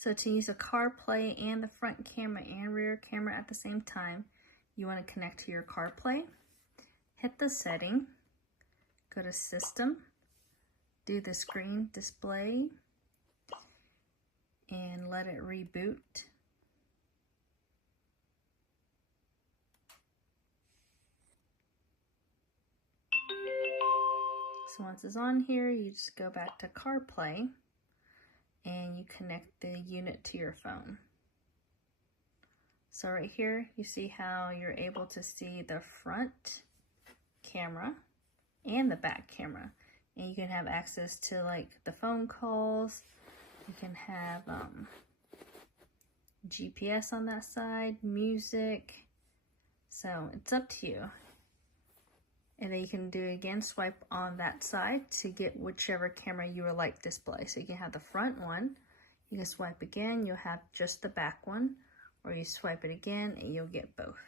So to use a CarPlay and the front camera and rear camera at the same time, you want to connect to your CarPlay, hit the setting, go to System, do the screen display, and let it reboot. So once it's on here, you just go back to CarPlay and you connect the unit to your phone. So right here, you see how you're able to see the front camera and the back camera. And you can have access to like the phone calls. You can have GPS on that side, music. So it's up to you. And then you can do again, swipe on that side to get whichever camera you would like display. So you can have the front one, you can swipe again, you'll have just the back one, or you swipe it again and you'll get both.